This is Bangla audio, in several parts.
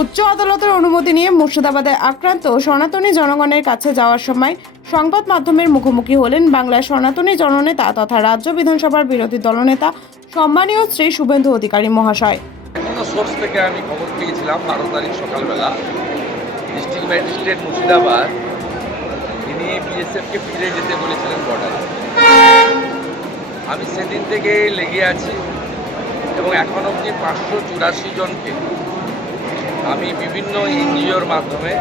উচ্চ আদালতের অনুমতি নিয়ে মুর্শিদাবাদে আক্রান্ত সনাতনী জনগণের কাছে যাওয়ার সময় সংবাদ মাধ্যমের মুখোমুখি হলেন বাংলার সনাতনী জননেতা তথা রাজ্য বিধানসভার বিরোধী দলনেতা সম্মানীয় শ্রী শুভেন্দু অধিকারী মহাশয়। বিভিন্ন সোর্স থেকে আমি খবর পেয়েছিলাম 12 তারিখ সকালবেলা ডিস্ট্রিক্ট ম্যাজিস্ট্রেট মুর্শিদাবাদ তিনি বিএসএফকে ফিরে যেতে বলেছিলেন বর্ডারে। আমি সেদিন থেকে লেগে আছি এবং এখন অবধি 584 জনকে আমি বিভিন্ন এনজিওর মাধ্যমে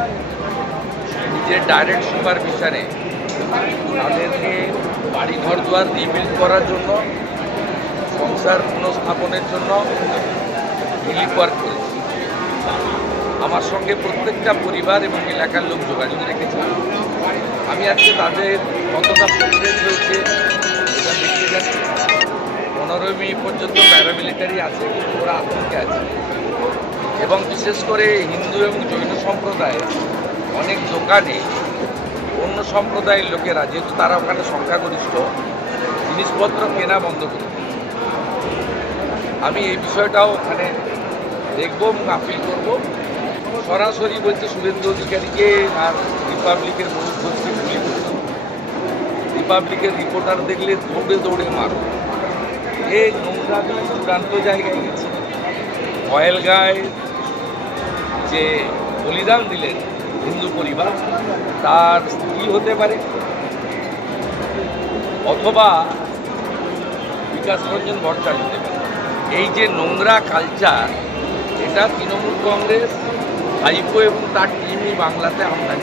নিজের ডাইরেক্ট সুপারভিশনে তাদেরকে বাড়ি ঘর দুয়ার রিবিল্ড করার জন্য, সংসার পুনঃস্থাপনের জন্য রিলিফ ওয়ার্ক করেছি। আমার সঙ্গে প্রত্যেকটা পরিবার এবং এলাকার লোক যোগাযোগ রেখেছে। আমি আজকে তাদের কতটা প্রোগ্রেস হয়েছে এটা দেখতে যাচ্ছি। 15 মে পর্যন্ত প্যারামিলিটারি আছে, কিন্তু ওরা আতঙ্কে আছে। এবং বিশেষ করে হিন্দু এবং জৈন সম্প্রদায়ের অনেক দোকানে অন্য সম্প্রদায়ের লোকেরা, যেহেতু তারা ওখানে সংখ্যাগরিষ্ঠ, জিনিসপত্র কেনা বন্ধ করে দিয়েছে। আমি এই বিষয়টাও ওখানে দেখব এবং আপিল করব। সরাসরি বলছে শুভেন্দু অধিকারীকে আর রিপাবলিকের মনুষ ঘোষকে গুলি করতাম। রিপাবলিকের রিপোর্টার দেখলে দৌড়ে দৌড়ে মারো। এই নোংরা চূড়ান্ত জায়গায় গেছে। অয়েলগাঁয় যে বলিদান দিলেন হিন্দু পরিবার, তার স্ত্রী হতে পারে অথবা বিকাশ রঞ্জন ভট্টাচার্য হতে পারে। এই যে নোংরা কালচার, এটা তৃণমূল কংগ্রেস, ভাইপো এবং তার টিমই বাংলাতে আমদানি